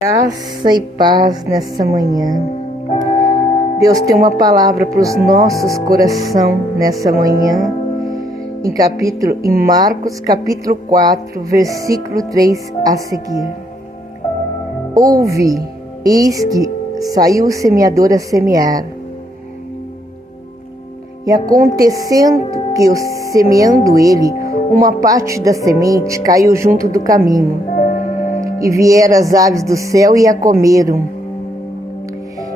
Graça e paz nessa manhã. Deus tem uma palavra para os nossos corações nessa manhã, em Marcos capítulo 4, versículo 3 a seguir. Ouve, eis que saiu o semeador a semear. E acontecendo que, semeando ele, uma parte da semente caiu junto do caminho. E vieram as aves do céu e a comeram.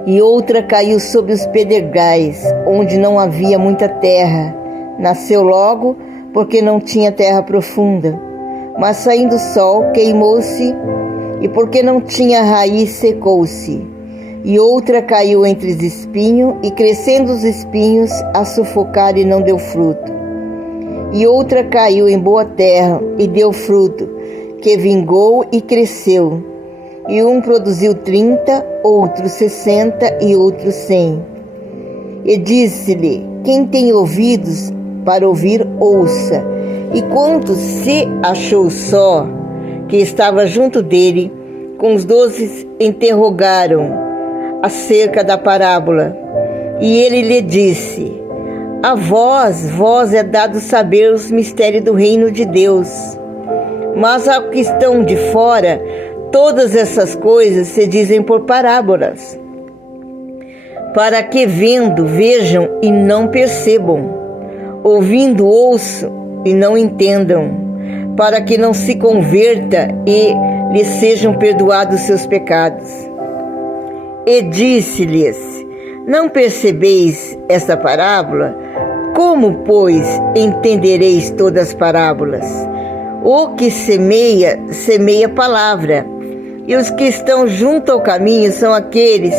E outra caiu sobre os pedregais, onde não havia muita terra. Nasceu logo, porque não tinha terra profunda. Mas saindo o sol, queimou-se, e porque não tinha raiz, secou-se. E outra caiu entre os espinhos, e crescendo os espinhos, a sufocaram e não deu fruto. E outra caiu em boa terra, e deu fruto, que vingou e cresceu, e um produziu 30, outro 60 e outro 100. E disse-lhe: quem tem ouvidos para ouvir, ouça. E quando se achou só, que estava junto dele, com os 12 interrogaram acerca da parábola. E ele lhe disse: a vós é dado saber os mistérios do reino de Deus. Mas ao que estão de fora, todas essas coisas se dizem por parábolas, para que vendo, vejam e não percebam, ouvindo, ouçam e não entendam, para que não se converta e lhes sejam perdoados seus pecados. E disse-lhes: não percebeis esta parábola? Como, pois, entendereis todas as parábolas? O que semeia, semeia palavra, e os que estão junto ao caminho são aqueles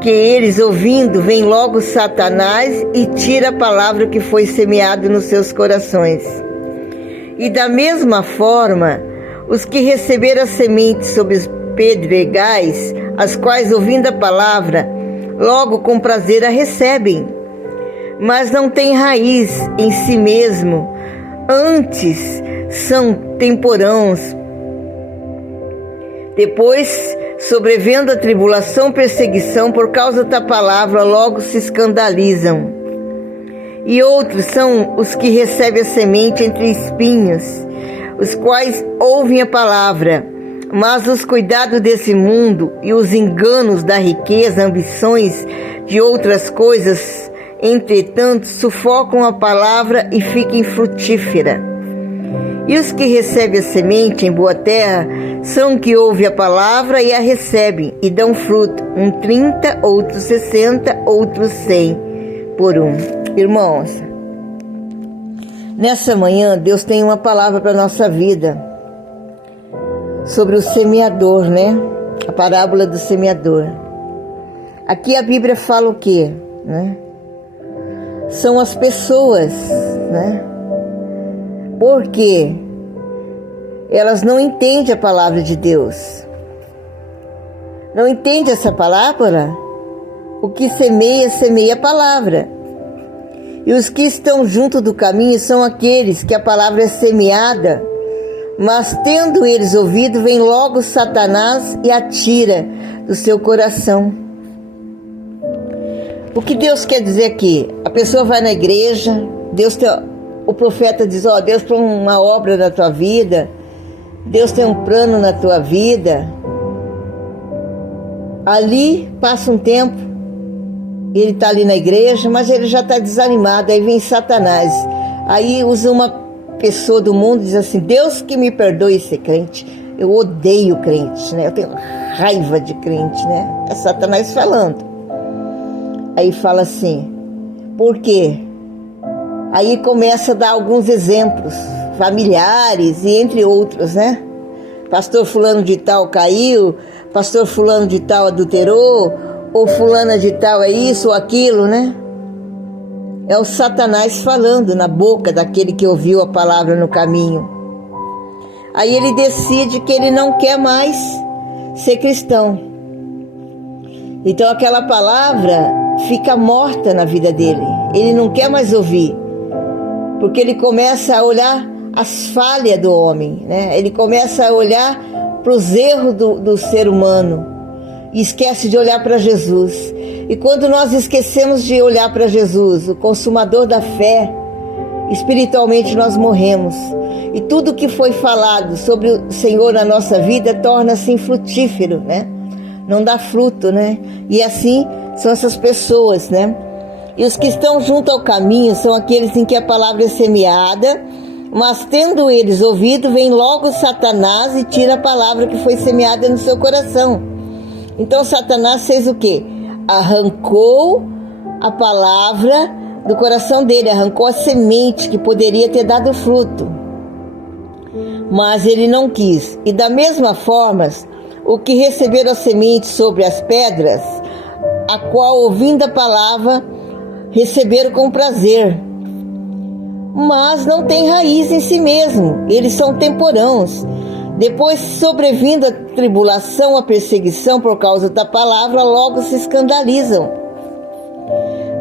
que eles ouvindo, vem logo Satanás e tira a palavra que foi semeada nos seus corações. E da mesma forma, os que receberam a semente sobre os pedregais, as quais ouvindo a palavra, logo com prazer a recebem, mas não têm raiz em si mesmo, antes são temporãos. Depois, sobrevendo a tribulação, perseguição, por causa da palavra, logo se escandalizam. E outros são os que recebem a semente entre espinhos, os quais ouvem a palavra, mas os cuidados desse mundo e os enganos da riqueza, ambições de outras coisas, entretanto, sufocam a palavra e fica infrutífera. E os que recebem a semente em boa terra são que ouvem a palavra e a recebem, e dão fruto, um 30, outro 60, outro 100 por um. Irmãos, nessa manhã Deus tem uma palavra para a nossa vida, sobre o semeador, né? A parábola do semeador. Aqui a Bíblia fala o quê? Né? São as pessoas, né? Porque elas não entendem a palavra de Deus. Não entendem essa palavra? O que semeia, semeia a palavra. E os que estão junto do caminho são aqueles que a palavra é semeada, mas tendo eles ouvido, vem logo Satanás e atira do seu coração. O que Deus quer dizer aqui? A pessoa vai na igreja, o profeta diz: Deus tem uma obra na tua vida, Deus tem um plano na tua vida. Ali passa um tempo, ele está ali na igreja, mas ele já está desanimado. Aí vem Satanás, aí usa uma pessoa do mundo e diz assim: Deus que me perdoe ser crente. Eu odeio crente, né? Eu tenho raiva de crente, né? É Satanás falando. Aí fala assim: por quê? Aí começa a dar alguns exemplos familiares e entre outros, né? Pastor fulano de tal caiu, pastor fulano de tal adulterou, ou fulana de tal é isso ou aquilo, né? É o Satanás falando na boca daquele que ouviu a palavra no caminho. Aí ele decide que ele não quer mais ser cristão. Então aquela palavra fica morta na vida dele. Ele não quer mais ouvir, porque ele começa a olhar as falhas do homem, né? Ele começa a olhar para os erros do ser humano e esquece de olhar para Jesus. E quando nós esquecemos de olhar para Jesus, o consumador da fé, espiritualmente nós morremos. E tudo que foi falado sobre o Senhor na nossa vida torna-se infrutífero, né? Não dá fruto, né? E assim são essas pessoas, né? E os que estão junto ao caminho são aqueles em que a palavra é semeada, mas tendo eles ouvido, vem logo Satanás e tira a palavra que foi semeada no seu coração. Então Satanás fez o quê? Arrancou a palavra do coração dele, arrancou a semente que poderia ter dado fruto. Mas ele não quis. E da mesma forma, o que receberam a semente sobre as pedras, a qual, ouvindo a palavra, receberam com prazer, mas não tem raiz em si mesmo, eles são temporãos. Depois, sobrevindo a tribulação, a perseguição por causa da palavra, logo se escandalizam.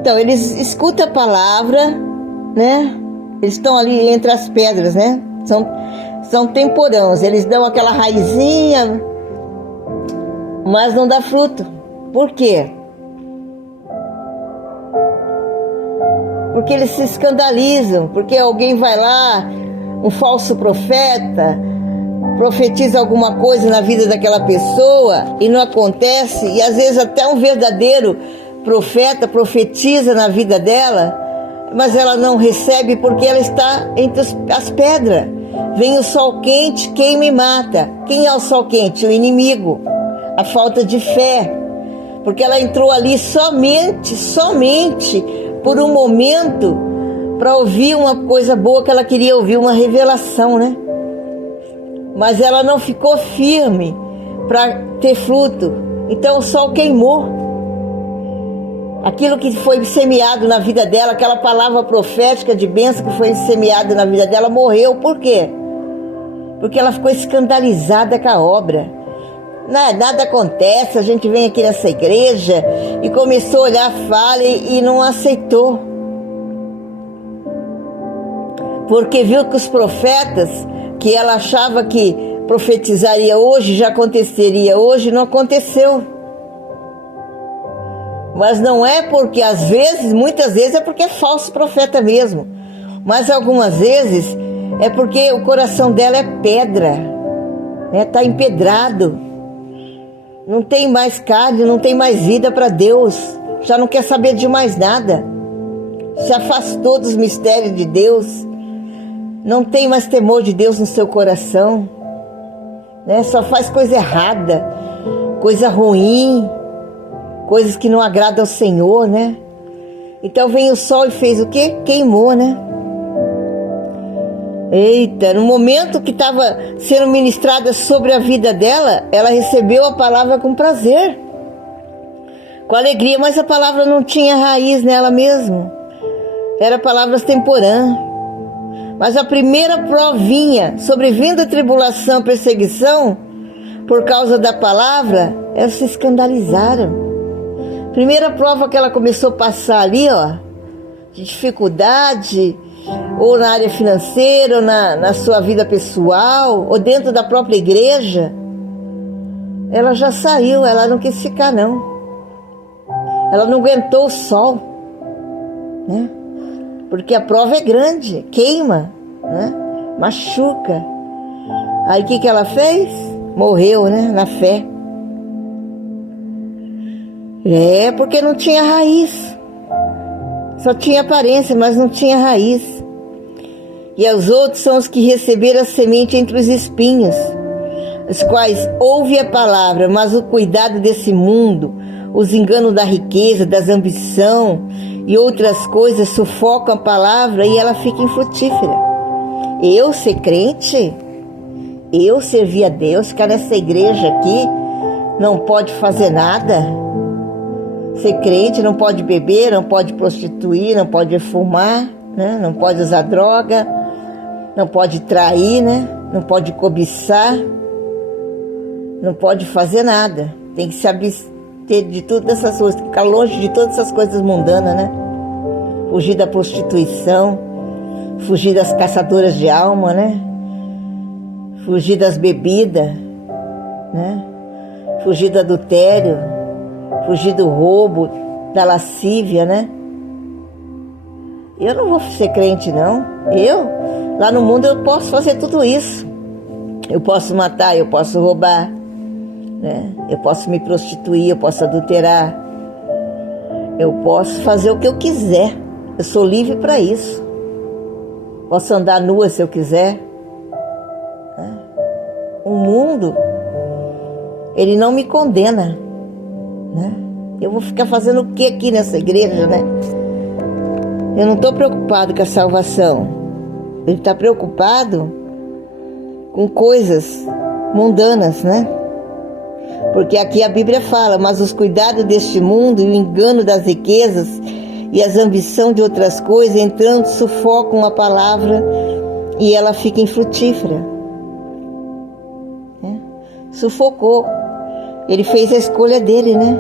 Então, eles escutam a palavra, né? Eles estão ali entre as pedras, né? São temporãos, eles dão aquela raizinha, mas não dá fruto. Por quê? Porque eles se escandalizam, porque alguém vai lá, um falso profeta, profetiza alguma coisa na vida daquela pessoa e não acontece, e às vezes até um verdadeiro profeta profetiza na vida dela, mas ela não recebe porque ela está entre as pedras. Vem o sol quente, queima e mata. Quem é o sol quente? O inimigo, a falta de fé, porque ela entrou ali somente por um momento para ouvir uma coisa boa que ela queria ouvir, uma revelação, né? Mas ela não ficou firme para ter fruto, então o sol queimou. Aquilo que foi semeado na vida dela, aquela palavra profética de bênção que foi semeada na vida dela, morreu. Por quê? Porque ela ficou escandalizada com a obra. Nada acontece, a gente vem aqui nessa igreja e começou a olhar a falha e não aceitou. Porque viu que os profetas, que ela achava que profetizaria hoje, já aconteceria hoje, não aconteceu. Mas não é porque muitas vezes é porque é falso profeta mesmo. Mas algumas vezes é porque o coração dela é pedra, né? Tá empedrado. Não tem mais carne, não tem mais vida para Deus. Já não quer saber de mais nada. Se afastou dos mistérios de Deus. Não tem mais temor de Deus no seu coração, né? Só faz coisa errada, coisa ruim, coisas que não agradam ao Senhor, né? Então vem o sol e fez o quê? Queimou, né? Eita, no momento que estava sendo ministrada sobre a vida dela, ela recebeu a palavra com prazer, com alegria, mas a palavra não tinha raiz nela mesmo. Era palavras temporãs. Mas a primeira provinha, sobrevindo a tribulação, perseguição, por causa da palavra, elas se escandalizaram. Primeira prova que ela começou a passar ali, ó, de dificuldade, ou na área financeira, ou na sua vida pessoal, ou dentro da própria igreja, ela já saiu, ela não quis ficar não. Ela não aguentou o sol, né? Porque a prova é grande, queima, né? Machuca. Aí o que ela fez? Morreu, né? Na fé. Porque não tinha raiz. Só tinha aparência, mas não tinha raiz. E os outros são os que receberam a semente entre os espinhos, os quais ouvem a palavra, mas o cuidado desse mundo, os enganos da riqueza, das ambição e outras coisas sufocam a palavra e ela fica infrutífera. Eu ser crente, eu servir a Deus, ficar nessa igreja aqui, não pode fazer nada. Ser crente não pode beber, não pode prostituir, não pode fumar, né? Não pode usar droga, não pode trair, né? Não pode cobiçar, não pode fazer nada. Tem que se abster de todas essas coisas, ficar longe de todas essas coisas mundanas, né? Fugir da prostituição, fugir das caçadoras de alma, né? Fugir das bebidas, né? Fugir do adultério, fugir do roubo, da lascívia, né? Eu não vou ser crente, não. Lá no mundo, eu posso fazer tudo isso. Eu posso matar, eu posso roubar, né? Eu posso me prostituir, eu posso adulterar. Eu posso fazer o que eu quiser. Eu sou livre para isso. Posso andar nua se eu quiser. O mundo, ele não me condena, né? Eu vou ficar fazendo o que aqui nessa igreja, né? Eu não estou preocupado com a salvação. Ele está preocupado com coisas mundanas, né? Porque aqui a Bíblia fala: mas os cuidados deste mundo e o engano das riquezas e as ambições de outras coisas, entrando, sufocam a palavra e ela fica infrutífera. Sufocou. Ele fez a escolha dele, né?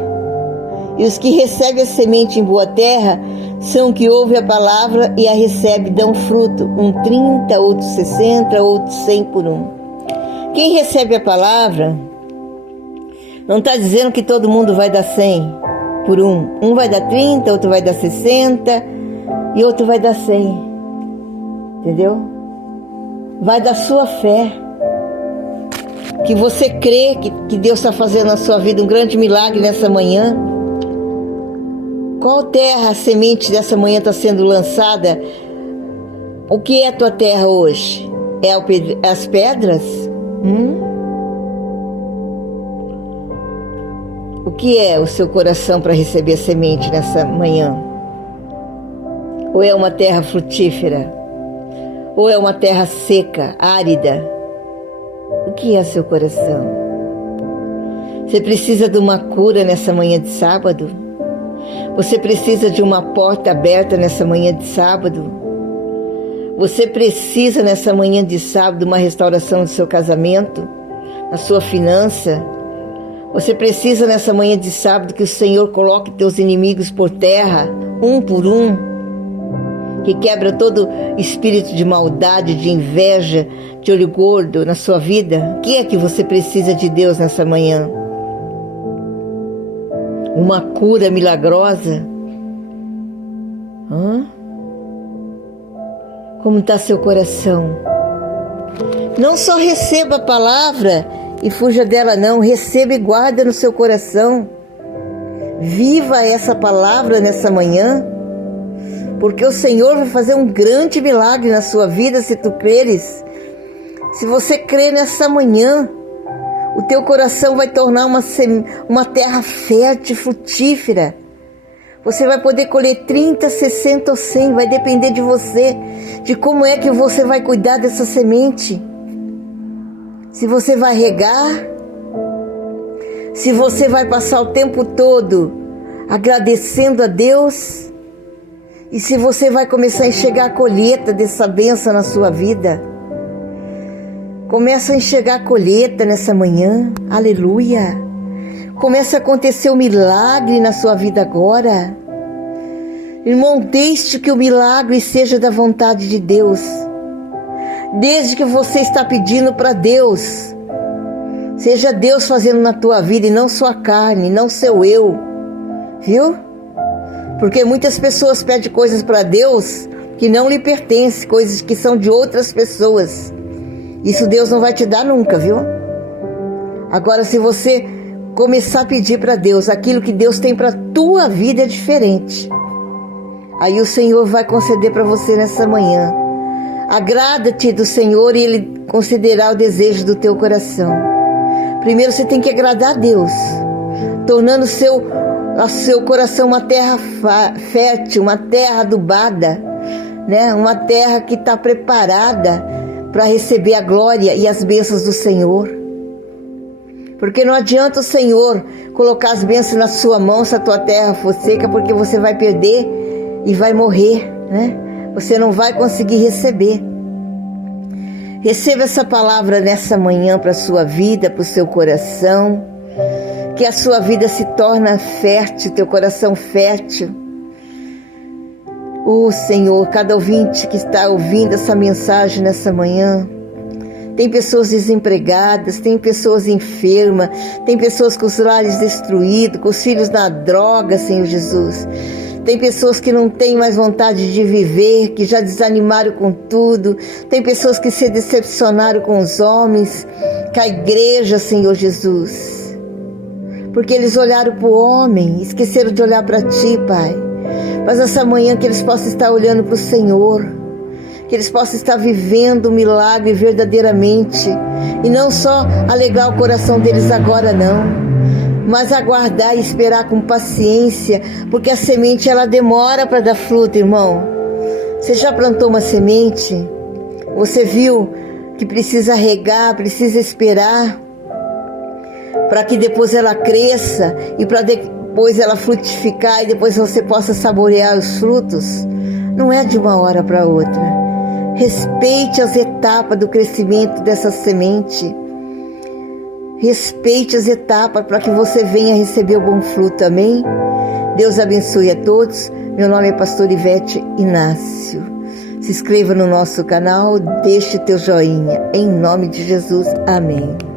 E os que recebem a semente em boa terra são que ouvem a palavra e a recebem, dão fruto, 30, outro 60, outro 100 por um. Quem recebe a palavra não está dizendo que todo mundo vai dar 100 por um. Um vai dar 30, outro vai dar 60 e outro vai dar 100. Entendeu? Vai da sua fé. Que você crê que Deus está fazendo na sua vida um grande milagre nessa manhã. Qual terra a semente dessa manhã está sendo lançada? O que é a tua terra hoje? É as pedras? O que é o seu coração para receber a semente nessa manhã? Ou é uma terra frutífera? Ou é uma terra seca, árida? O que é seu coração? Você precisa de uma cura nessa manhã de sábado? Você precisa de uma porta aberta nessa manhã de sábado? Você precisa nessa manhã de sábado uma restauração do seu casamento, da sua finança? Você precisa nessa manhã de sábado que o Senhor coloque teus inimigos por terra, um por um? Que quebra todo espírito de maldade, de inveja, de olho gordo na sua vida? O que é que você precisa de Deus nessa manhã? Uma cura milagrosa? Como está seu coração? Não só receba a palavra e fuja dela, não. Receba e guarda no seu coração. Viva essa palavra nessa manhã. Porque o Senhor vai fazer um grande milagre na sua vida se tu creres. Se você crer nessa manhã, o teu coração vai tornar uma terra fértil, frutífera. Você vai poder colher 30, 60 ou 100, vai depender de você, de como é que você vai cuidar dessa semente. Se você vai regar, se você vai passar o tempo todo agradecendo a Deus, e se você vai começar a enxergar a colheita dessa bênção na sua vida. Começa a enxergar a colheita nessa manhã. Aleluia. Começa a acontecer um milagre na sua vida agora. Irmão, deixe que o milagre seja da vontade de Deus. Desde que você está pedindo para Deus, seja Deus fazendo na tua vida e não sua carne, não seu eu. Viu? Porque muitas pessoas pedem coisas para Deus que não lhe pertencem, coisas que são de outras pessoas. Isso Deus não vai te dar nunca, viu? Agora, se você começar a pedir para Deus aquilo que Deus tem para a tua vida, é diferente. Aí o Senhor vai conceder para você nessa manhã. Agrada-te do Senhor e Ele concederá o desejo do teu coração. Primeiro você tem que agradar a Deus, tornando o seu coração uma terra fértil, uma terra adubada, né? Uma terra que está preparada para receber a glória e as bênçãos do Senhor. Porque não adianta o Senhor colocar as bênçãos na sua mão se a tua terra for seca, porque você vai perder e vai morrer, né? Você não vai conseguir receber. Receba essa palavra nessa manhã para a sua vida, para o seu coração. Que a sua vida se torne fértil, teu coração fértil. Senhor, cada ouvinte que está ouvindo essa mensagem nessa manhã, Tem pessoas desempregadas, tem pessoas enfermas, tem pessoas com os lares destruídos, com os filhos na droga, Senhor Jesus. Tem pessoas que não têm mais vontade de viver, que já desanimaram com tudo. Tem pessoas que se decepcionaram com os homens, com a igreja, Senhor Jesus. Porque eles olharam para o homem, esqueceram de olhar para Ti, Pai. Mas essa manhã que eles possam estar olhando para o Senhor, que eles possam estar vivendo o milagre verdadeiramente, e não só alegrar o coração deles agora não, mas aguardar e esperar com paciência, porque a semente ela demora para dar fruto, irmão. Você já plantou uma semente? Você viu que precisa regar, precisa esperar para que depois ela cresça e para depois ela frutificar e depois você possa saborear os frutos? Não é de uma hora para outra. Respeite as etapas do crescimento dessa semente. Respeite as etapas para que você venha receber o bom fruto, amém? Deus abençoe a todos. Meu nome é Pastor Ivete Inácio. Se inscreva no nosso canal, deixe o teu joinha. Em nome de Jesus, amém.